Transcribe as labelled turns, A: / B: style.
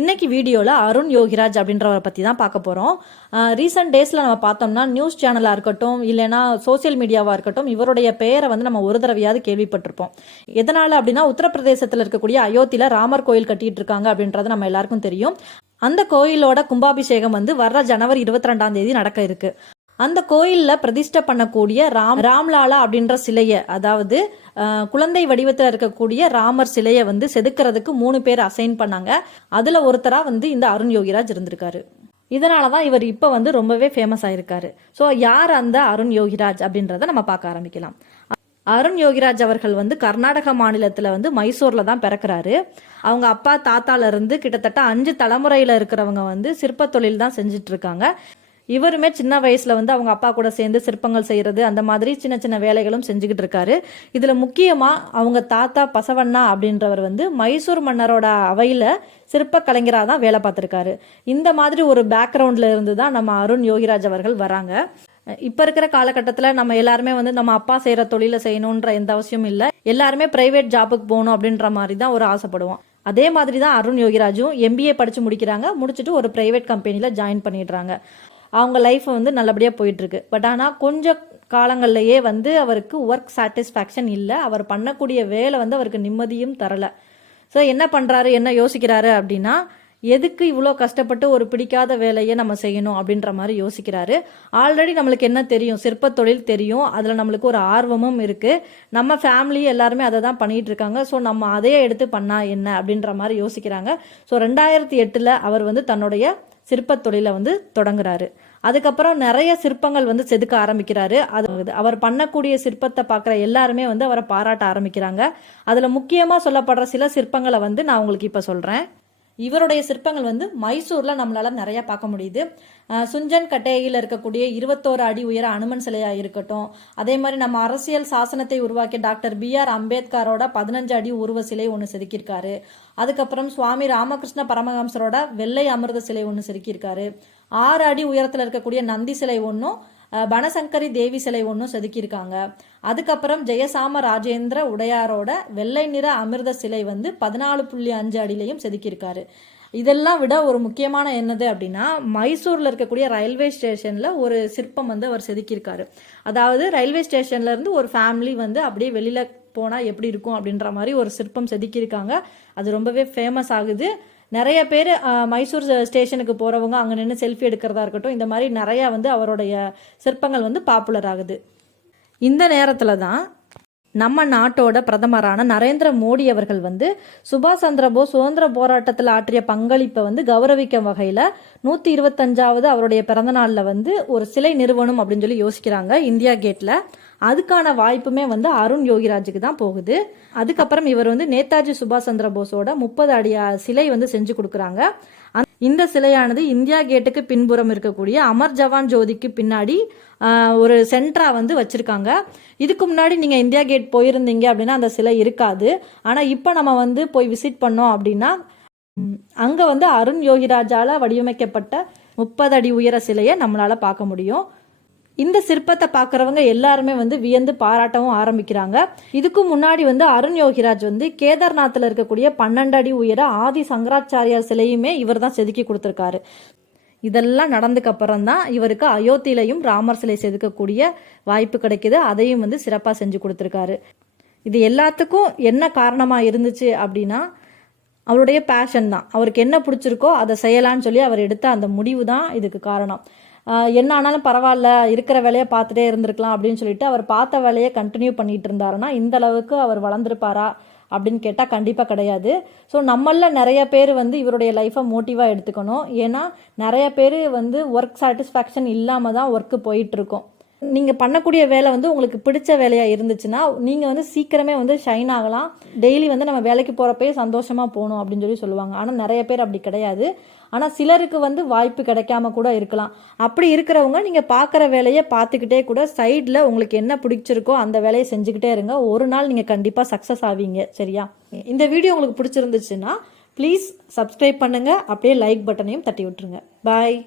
A: இன்றைக்கி வீடியோவில் அருண் யோகிராஜ் அப்படின்றவரை பற்றி தான் பார்க்க போகிறோம் ரீசெண்ட் டேஸில் நம்ம பார்த்தோம்னா நியூஸ் சேனலாக இருக்கட்டும் இல்லைனா சோஷியல் மீடியாவாக இருக்கட்டும் இவருடைய பெயரை வந்து நம்ம ஒரு தடவையாவது கேள்விப்பட்டிருப்போம். எதனால் அப்படின்னா உத்தரப்பிரதேசத்தில் இருக்கக்கூடிய அயோத்தியில் ராமர் கோயில் கட்டிகிட்டு இருக்காங்க அப்படின்றது நம்ம எல்லாருக்கும் தெரியும். அந்த கோயிலோட கும்பாபிஷேகம் வந்து வர்ற ஜனவரி இருபத்தி ரெண்டாம் தேதி நடக்க இருக்கு. அந்த கோயிலில் பிரதிஷ்டை பண்ணக்கூடிய ராம் ராம்லாலா அப்படின்ற சிலையை அதாவது குழந்தை வடிவத்தில் இருக்கக்கூடிய ராமர் சிலையை வந்து செதுக்கிறதுக்கு மூணு பேர் அசைன் பண்ணாங்க. அதில் ஒருத்தராக வந்து இந்த அருண் யோகிராஜ் இருந்திருக்காரு. இதனால தான் இவர் இப்போ வந்து ரொம்பவே ஃபேமஸ் ஆயிருக்காரு. ஸோ யார் அந்த அருண் யோகிராஜ் அப்படின்றத நம்ம பார்க்க ஆரம்பிக்கலாம். அருண் யோகிராஜ் அவர்கள் வந்து கர்நாடக மாநிலத்தில் வந்து மைசூரில் தான் பிறக்கிறாரு. அவங்க அப்பா தாத்தால இருந்து கிட்டத்தட்ட அஞ்சு தலைமுறையில் இருக்கிறவங்க வந்து சிற்பத் தொழில் தான் செஞ்சுட்டு இருக்காங்க. இவருமே சின்ன வயசுல வந்து அவங்க அப்பா கூட சேர்ந்து சிற்பங்கள் செய்யறது அந்த மாதிரி சின்ன சின்ன வேலைகளும் செஞ்சுக்கிட்டு இருக்காரு. இதுல முக்கியமா அவங்க தாத்தா பசவண்ணா அப்படின்றவர் வந்து மைசூர் மன்னரோட அவையில சிற்ப கலைஞராக தான் வேலை பார்த்துருக்காரு. இந்த மாதிரி ஒரு பேக்ரவுண்ட்ல இருந்து தான் நம்ம அருண் யோகிராஜ் அவர்கள் வராங்க. இப்போ இருக்கிற காலகட்டத்தில் நம்ம எல்லாருமே வந்து நம்ம அப்பா செய்கிற தொழிலை செய்யணுன்ற எந்த அவசியமும் இல்லை. எல்லாருமே பிரைவேட் ஜாபுக்கு போகணும் அப்படின்ற மாதிரி தான் ஒரு ஆசைப்படுவோம். அதே மாதிரி தான் அருண் யோகிராஜும் எம்பிஏ படித்து முடிக்கிறாங்க. முடிச்சுட்டு ஒரு பிரைவேட் கம்பெனியில் ஜாயின் பண்ணிடுறாங்க. அவங்க லைஃப் வந்து நல்லபடியாக போயிட்டுருக்கு. பட் ஆனால் கொஞ்சம் காலங்கள்லையே வந்து அவருக்கு ஒர்க் சாட்டிஸ்ஃபேக்ஷன் இல்லை. அவர் பண்ணக்கூடிய வேலை வந்து அவருக்கு நிம்மதியும் தரலை. ஸோ என்ன பண்ணுறாரு என்ன யோசிக்கிறாரு அப்படின்னா எதுக்கு இவ்வளோ கஷ்டப்பட்டு ஒரு பிடிக்காத வேலையை நம்ம செய்யணும் அப்படின்ற மாதிரி யோசிக்கிறாரு. ஆல்ரெடி நம்மளுக்கு என்ன தெரியும்? சிற்பத் தொழில் தெரியும். அதில் நம்மளுக்கு ஒரு ஆர்வமும் இருக்குது நம்ம ஃபேமிலி எல்லாருமே அதை தான் பண்ணிகிட்டு இருக்காங்க. ஸோ நம்ம அதையே எடுத்து பண்ணால் என்ன அப்படின்ற மாதிரி யோசிக்கிறாங்க. ஸோ ரெண்டாயிரத்தி எட்டில் அவர் வந்து தன்னுடைய சிற்பத் தொழிலை வந்து தொடங்குறாரு. அதுக்கப்புறம் நிறைய சிற்பங்கள் வந்து செதுக்க ஆரம்பிக்கிறாரு. அது அவர் பண்ணக்கூடிய சிற்பத்தை பார்க்குற எல்லாருமே வந்து அவரை பாராட்ட ஆரம்பிக்கிறாங்க. அதில் முக்கியமாக சொல்லப்படுற சில சிற்பங்களை வந்து நான் உங்களுக்கு இப்போ சொல்கிறேன் இவருடைய சிற்பங்கள் வந்து மைசூரில் நம்மளால் நிறையா பார்க்க முடியுது. சுஞ்சன் கட்டையில் இருக்கக்கூடிய இருபத்தோரு அடி உயர அனுமன் சிலையாக இருக்கட்டும். அதே மாதிரி நம்ம அரசியல் சாசனத்தை உருவாக்கிய டாக்டர் பி ஆர் அம்பேத்கரோட பதினஞ்சு அடி உருவ சிலை ஒன்று செதுக்கியிருக்காரு. அதுக்கப்புறம் சுவாமி ராமகிருஷ்ண பரமஹம்சரோட வெள்ளை அமிர்த சிலை ஒன்று செதுக்கியிருக்காரு. ஆறு அடி உயரத்தில் இருக்கக்கூடிய நந்தி சிலை ஒன்றும் பனசங்கரி தேவி சிலை ஒன்றும் செதுக்கியிருக்காங்க. அதுக்கப்புறம் ஜெயசாம ராஜேந்திர உடையாரோட வெள்ளை நிற அமிர்த சிலை வந்து பதினாலு புள்ளி அஞ்சு அடியிலையும் செதுக்கியிருக்காரு. இதெல்லாம் விட ஒரு முக்கியமான என்னது அப்படின்னா மைசூரில் இருக்கக்கூடிய ரயில்வே ஸ்டேஷனில் ஒரு சிற்பம் வந்து அவர் செதுக்கியிருக்காரு. அதாவது ரயில்வே ஸ்டேஷன்லேருந்து ஒரு ஃபேமிலி வந்து அப்படியே வெளியில் போனால் எப்படி இருக்கும் அப்படின்ற மாதிரி ஒரு சிற்பம் செதுக்கியிருக்காங்க. அது ரொம்பவே ஃபேமஸ் ஆகுது. நிறைய பேர் மைசூர் ஸ்டேஷனுக்கு போகிறவங்க அங்கே நின்று செல்ஃபி எடுக்கிறதா இருக்கட்டும் இந்த மாதிரி நிறையா வந்து அவருடைய சிற்பங்கள் வந்து பாப்புலர் ஆகுது. இந்த நேரத்தில் தான் நம்ம நாட்டோட பிரதமரான நரேந்திர மோடி அவர்கள் வந்து சுபாஷ் சந்திரபோஸ் சுதந்திர போராட்டத்தில் ஆற்றிய பங்களிப்பை வந்து கௌரவிக்கும் வகையில் நூற்றி இருபத்தஞ்சாவது அவருடைய பிறந்தநாளில் வந்து ஒரு சிலை நிறுவனம் அப்படின்னு சொல்லி யோசிக்கிறாங்க இந்தியா கேட்டில் அதுக்கான வாய்ப்புமே வந்து அருண் யோகிராஜுக்கு தான் போகுது. அதுக்கப்புறம் இவர் வந்து நேதாஜி சுபாஷ் சந்திர போஸோட முப்பது அடி சிலை வந்து செஞ்சு கொடுக்குறாங்க. இந்த சிலையானது இந்தியா கேட்டுக்கு பின்புறம் இருக்கக்கூடிய அமர் ஜவான் ஜோதிக்கு பின்னாடி ஒரு சென்டரா வந்து வச்சிருக்காங்க. இதுக்கு முன்னாடி நீங்க இந்தியா கேட் போயிருந்தீங்க அப்படின்னா அந்த சிலை இருக்காது. ஆனா இப்போ நம்ம வந்து போய் விசிட் பண்ணோம் அப்படின்னா அங்க வந்து அருண் யோகிராஜால வடிவமைக்கப்பட்ட முப்பது அடி உயர சிலையை நம்மளால பார்க்க முடியும். இந்த சிற்பத்தை பார்க்குறவங்க எல்லாருமே வந்து வியந்து பாராட்டவும் ஆரம்பிக்கிறாங்க. இதுக்கு முன்னாடி வந்து அருண் யோகிராஜ் வந்து கேதார்நாத்தில் இருக்கக்கூடிய பன்னெண்டு அடி உயர ஆதி சங்கராச்சாரியார் சிலையுமே இவர் தான் செதுக்கி கொடுத்துருக்காரு. இதெல்லாம் நடந்ததுக்கப்புறம் தான் இவருக்கு அயோத்தியிலையும் ராமர் சிலை செதுக்கக்கூடிய வாய்ப்பு கிடைக்குது. அதையும் வந்து சிறப்பாக செஞ்சு கொடுத்துருக்காரு. இது எல்லாத்துக்கும் என்ன காரணமாக இருந்துச்சு அப்படின்னா அவருடைய பேஷன் தான். அவருக்கு என்ன பிடிச்சிருக்கோ அதை செய்யலான்னு சொல்லி அவர் எடுத்த அந்த முடிவு தான் இதுக்கு காரணம். என்ன ஆனாலும் பரவாயில்ல இருக்கிற வேலையை பார்த்துட்டே இருந்திருக்கலாம் அப்படின்னு சொல்லிட்டு அவர் பார்த்த வேலையை கண்டினியூ பண்ணிட்டு இருந்தாருன்னா இந்த அளவுக்கு அவர் வளர்ந்துருப்பாரா அப்படின்னு கேட்டால் கண்டிப்பாக கிடையாது. ஸோ நம்மளில் நிறைய பேர் வந்து இவருடைய லைஃப்பை மோட்டிவாக எடுத்துக்கணும். ஏன்னா நிறைய பேர் வந்து ஒர்க் சாட்டிஸ்ஃபேக்ஷன் இல்லாமல் தான் ஒர்க்கு போயிட்டுருக்கோம் நீங்கள் பண்ணக்கூடிய வேலை வந்து உங்களுக்கு பிடிச்ச வேலையாக இருந்துச்சுன்னா நீங்கள் வந்து சீக்கிரமே வந்து ஷைன் ஆகலாம். டெய்லி வந்து நம்ம வேலைக்கு போகிறப்பயே சந்தோஷமாக போகணும் அப்படின்னு சொல்லி சொல்லுவாங்க. ஆனால் நிறைய பேர் அப்படி கிடையாது. ஆனால் சிலருக்கு வந்து வாய்ப்பு கிடைக்காம கூட இருக்கலாம். அப்படி இருக்கிறவங்க நீங்கள் பார்க்குற வேலையை பார்த்துக்கிட்டே கூட சைடில் உங்களுக்கு என்ன பிடிச்சிருக்கோ அந்த வேலையை செஞ்சுக்கிட்டே இருங்க. ஒரு நாள் நீங்கள் கண்டிப்பாக சக்ஸஸ் ஆவீங்க. சரியா? இந்த வீடியோ உங்களுக்கு பிடிச்சிருந்துச்சுன்னா ப்ளீஸ் சப்ஸ்கிரைப் பண்ணுங்கள் அப்படியே லைக் பட்டனையும் தட்டி விட்டுருங்க. பாய்